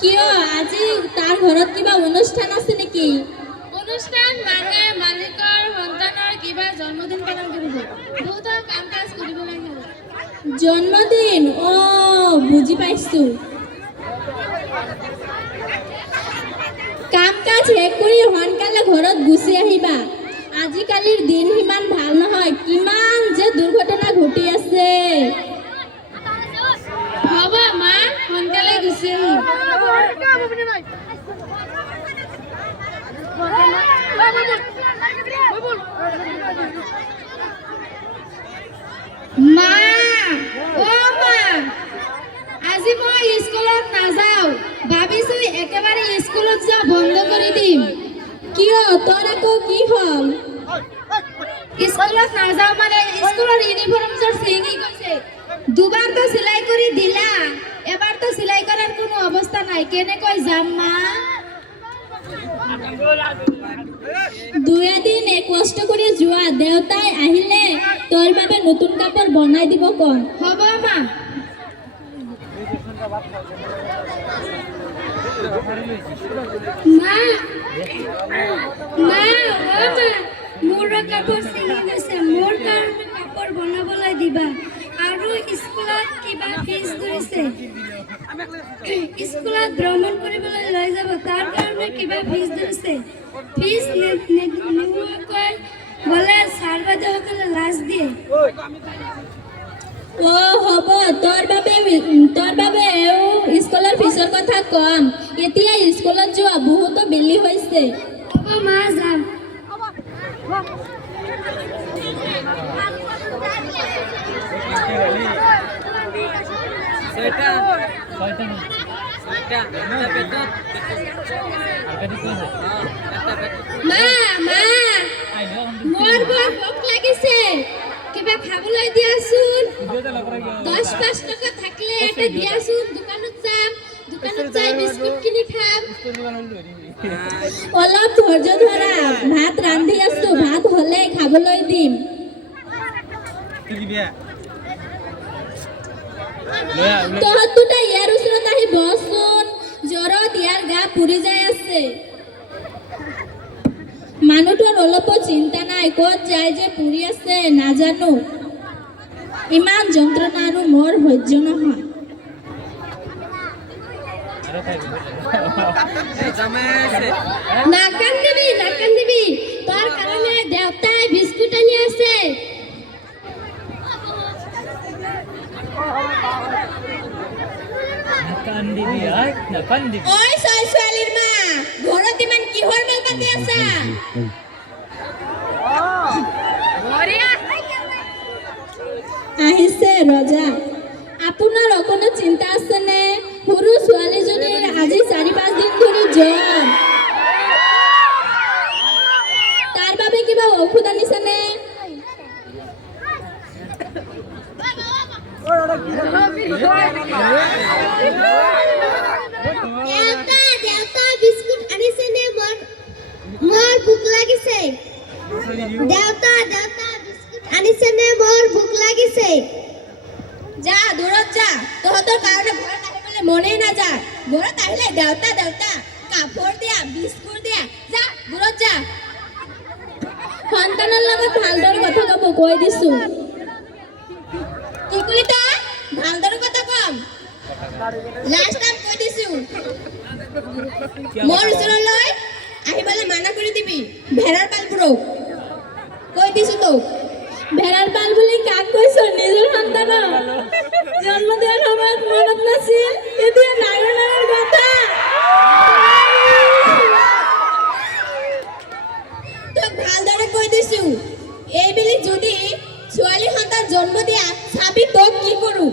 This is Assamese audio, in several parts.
কিয় আজি তাৰ ঘৰত কিবা অনুষ্ঠান আছে নেকি? অনুষ্ঠান মানে মালিকৰ সন্তানৰ কিবা জন্মদিন পালন কৰিব। বহুতৰ কাম কাজ কৰিব লাগে। জন্মদিন বুজি পাইছো। কাম কাজ শেষ কৰি সোনকালে ঘৰত গুচি আহিবা। আজিকালিৰ দিন সিমান ভাল নহয়, কিমান যে দুৰ্ঘটনা ঘটি আছে। হ'ব মা, সোনকালে গুচি আহিম। মা, মা, আজি মই স্কুলত নাযাওঁ। ভাবিছো একেবাৰে স্কুলত যোৱা বন্ধ কৰি দিম। কিয়, তোৰ আকৌ কি হ'ল? স্কুলত নাযাওঁ মানে স্কুলৰ ইউনিফৰ্মযোৰ ছিঙি গৈছে। দুবাৰতো চিলাই কৰি দিলা, এবাৰতো চিলাই কৰাৰ কোনো অৱস্থা নাই। কেনেকৈ যাম মা? দুই এদিন কষ্ট কৰি যোৱা, দেউতাই আহিলে তোৰ বাবে নতুন কাপোৰ বনাই দিব কম। হ'ব মা। মা, মোৰ কাপোৰ ছিঙি গৈছে, মোৰ কাৰণে কাপোৰ বনাবলৈ দিবা। আৰু স্কুলত কিবা ফিজ ধৰিছে, স্কুলত ভ্ৰমণ কৰিবলৈ লৈ যাব, তাৰ কাৰণে কিবা ফিজ ধৰিছে। ফিজ নোহোৱাকৈ গ'লে ছাৰ বাইদেউসকলে লাজ দিয়ে। হ'ব, তোৰ বাবে স্কুলৰ ফিজৰ কথা কম। এতিয়া স্কুলত যোৱা, বহুতো বিলি হৈছে। হ'ব মা, যাম। মোৰ বৰ ভোক লাগিছে, কিবা খাবলৈ দিয়াচোন। 10-5 টকা থাকিলে এটা দিয়াচোন। দোকানত যাই বিস্কুট কিনি খাম। অলপ ধৈৰ্য ধৰা, ভাত ৰান্ধি আছো, ভাত হ'লে খাবলৈ দিম। তহঁত দুটা ইয়াৰ ওচৰত আহি বহচোন। জ্বৰত ইয়াৰ গা পুৰি যাই আছে। মানুহটোৰ অলপো চিন্তা নাই, ক'ত যায় যে পুৰি আছে নাজানো। ইমান যন্ত্ৰণা আৰু মোৰ সহ্য নহয়। নাকান্দিবি, তোৰ কাৰণে দেউতাই বিস্কুট আনি আছে। ঐ ছোৱালীৰ মা, ঘৰত ইমান কিহৰ মেল পাতি আছা? আহিছে ৰজা। আপোনাৰ অকণো চিন্তা আছেনে? সৰু ছোৱালীজনীৰ আজি 4-5 দিন ধৰি জ্বৰ। তাৰ বাবে কিবা ঔষধ আনিছেনে? দেউতা বিস্কুট আনিছেনে? মোৰ ভোক লাগিছে। দেউতা বিস্কুট আনিছেনে? মোৰ ভোক লাগিছে। যা, দূৰত যা, তহঁতৰ কাৰণে ঘৰত আহিবলৈ মনেই নাযায়। ঘৰত আহিলে দেউতা কাপোৰ দিয়া, বিস্কুট দিয়া। যা, দূৰত যা। সন্তানৰ লগত ভালদৰে কথা ক'ব কৈ দিছো। কি কলি তই? ভালদৰে কথা কম। লাষ্ট টাইম কৈ দিছো। মোৰ ওচৰলৈ আহিবলৈ মানা কৰি দিবি। ভেড়াৰ পালবোৰক কৈ দিছো তোক। ভেড়াৰ পাল বুলি কাক কৈছ? নিজৰ সন্তানক। জন্ম দিয়াৰ সময়ত মনত নাছিল, এতিয়া ডাঙৰ কথা। তোক ভালদৰে কৈ দিছো, এইবেলি যদি ছোৱালী সন্তান জন্ম দিয়া, চাবি তোক কি কৰো।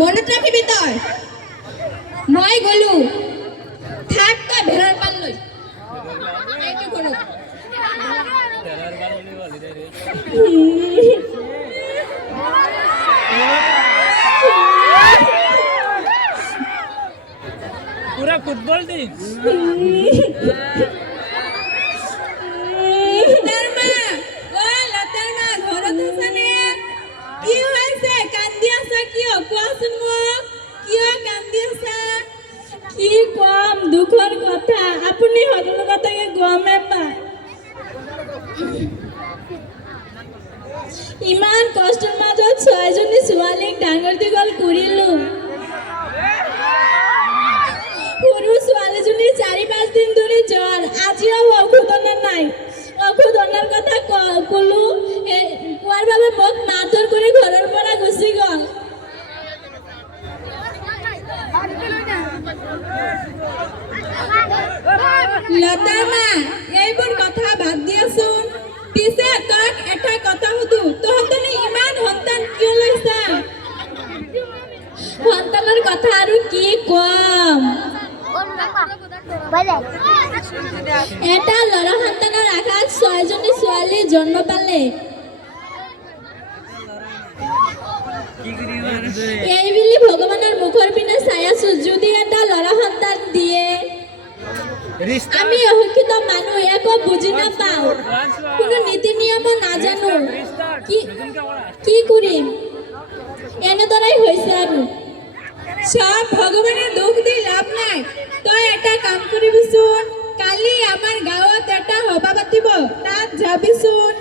মনত ৰাখিবি তই। মই গলো, থাক তই ভেড়াৰ পাল লৈ। এইটো ঘৰত पूरा फुटबॉल टीम ঘৰত আছানে? কি হৈছে? কান্দি আছা কিয়? কোৱা দুখৰ কথা আপুনি সকলো কথাকে গমে পায় ইমান কষ্টৰ মাজত 6জনী ছোৱালীক ডাঙৰ দীঘল কৰিলো সৰু ছোৱালীজনী 4-5 দিন ধৰি জ্বৰ আজিও ঔষধ অনা নাই ঔষধ অনাৰ কথা ক'লো কোৱাৰ বাবে মোক মাৰধৰ কৰি ঘৰৰ পৰা গুচি গ'ল লতা মা এইবোৰ কথা বাদ দিয়াচোন পিছে তক এটা কথা সুধো তহঁতে ইমান সন্তান কিয় লৈছা সন্তানৰ কথা আৰু কি কম এটা ল'ৰা সন্তানৰ আশাত 6জনী ছোৱালী জন্ম পালে এইবুলি ভগৱানৰ মুখৰ পিনে চাই আছো যদি এটা ল'ৰা সন্তান দিয়ে আমি অশিক্ষিত মানুহ একো বুজি নাপাওঁ কোনো নীতি নিয়ম নাজানো কি কৰিম এনেদৰেই হৈছে আৰু সব ভগৱানে দুখ দি লাভ নাই তই এটা কাম কৰিবিচোন কালি আমাৰ গাঁৱত এটা সভা পাতিব তাত যাবিচোন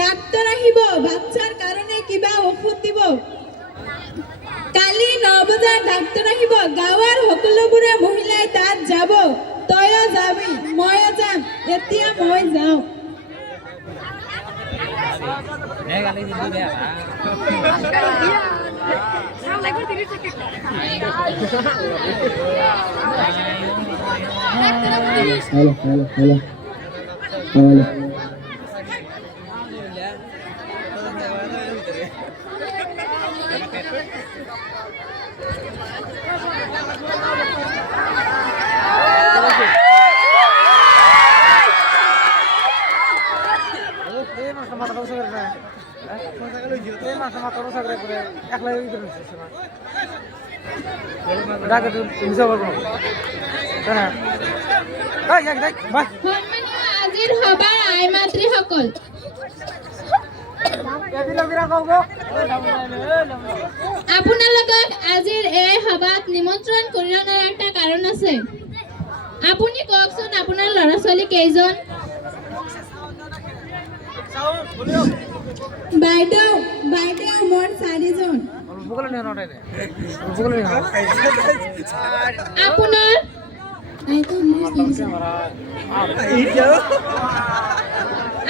ডাক্তৰ আহিব বাচ্চাৰ কাৰণে কিবা ঔষধ দিব কালি 9 বজাত ডাক্তৰ আহিব গাঁৱৰ সকলোবোৰে মহিলাই তাত যাব তয়ো যাবি ময়ো যাম এতিয়া মই যাওঁ Hello. আজিৰ সভাৰ আই মাতৃসকল আপোনালোকক আজিৰ এই সভাত নিমন্ত্ৰণ কৰি অনাৰ এটা কাৰণ আছে আপুনি কওকচোন আপোনাৰ ল'ৰা ছোৱালী কেইজন বাইদেউ মোৰ 4জন আপোনাৰ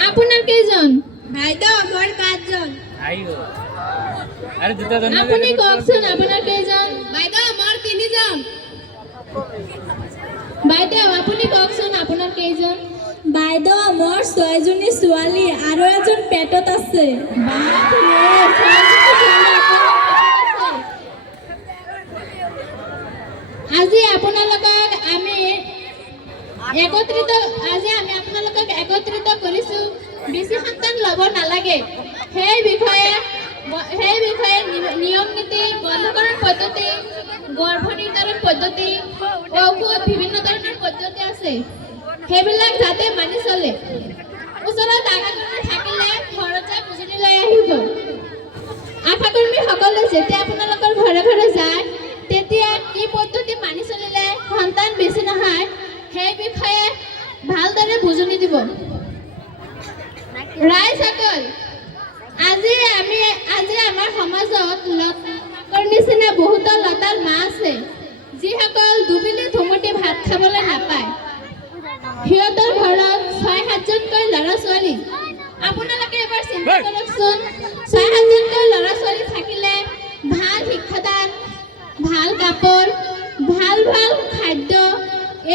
আপোনাৰ কেইজন বাইদেউ মোৰ 5জন আপুনি কওকচোন আপোনাৰ কেইজন বাইদেউ মোৰ 3জন বাইদেউ আপুনি কওকচোন আপোনাৰ কেইজন বাইদেউ মোৰ 6জনী ছোৱালী আৰু এজন পেটত আছে আজি আপোনালোকক আমি একত্ৰিত কৰিছো বেছি সন্তান ল'ব নালাগে সেই বিষয়ে নিয়ম নীতি বন্ধকৰণ পদ্ধতি গৰ্ভনিৰ্ধাৰণ পদ্ধতি ঔষধ বিভিন্ন ধৰণৰ পদ্ধতি আছে সেইবিলাক যাতে মানি চলে ওচৰত আশাকৰ্মী থাকিলে ঘৰতে বুজনি লৈ আহিব আশাকৰ্মীসকলে যেতিয়া আপোনালোকৰ ঘৰে ঘৰে যায় তেতিয়া কি পদ্ধতি মানি চলিলে সন্তান বেছি নহয় সেই বিষয়ে ভালদৰে বুজনি দিব ৰাইজসকল আজি আমাৰ সমাজত লতাৰ নিচিনা বহুতো লতাৰ মা আছে যিসকল দুবেলি ধুমুটি ভাত খাবলৈ নাপায় সিহঁতৰ ঘৰত 6-7জনকৈ ল'ৰা ছোৱালী আপোনালোকে এবাৰ চিন্তা কৰকচোন 6-7জনকৈ ল'ৰা ছোৱালী থাকিলে ভাল শিক্ষাদান ভাল কাপোৰ ভাল খাদ্য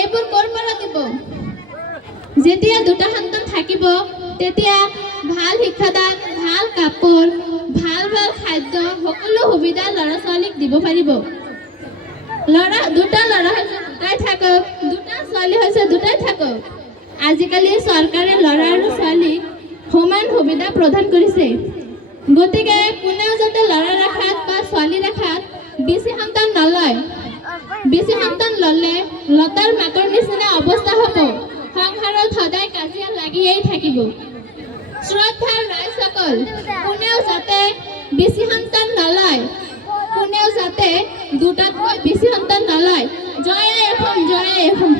এইবোৰ ক'ৰ পৰা দিব যেতিয়া 2টা সন্তান থাকিব তেতিয়া ভাল শিক্ষাদান ভাল কাপোৰ ভাল খাদ্য সকলো সুবিধা ল'ৰা ছোৱালীক দিব পাৰিব 2টা ল'ৰা হৈছে 2টাই থাকক 2টা ছোৱালী হৈছে 2টাই থাকক আজিকালি চৰকাৰে ল'ৰা আৰু ছোৱালীক সমান সুবিধা প্ৰদান কৰিছে গতিকে কোনেও যাতে ল'ৰা ৰাখাত বা ছোৱালী ৰাখাত বেছি সন্তান নলয় বেছি সন্তান ল'লে লতাৰ মাকৰ নিচিনা অৱস্থা হ'ব সংসাৰত সদায় কাজিয়া লাগিয়েই থাকিব শ্ৰদ্ধাৰ ৰাইজসকল কোনেও যাতে বেছি সন্তান নলয় কোনেও যাতে 2টাতকৈ বেছি সন্তান নলয় জয় এখন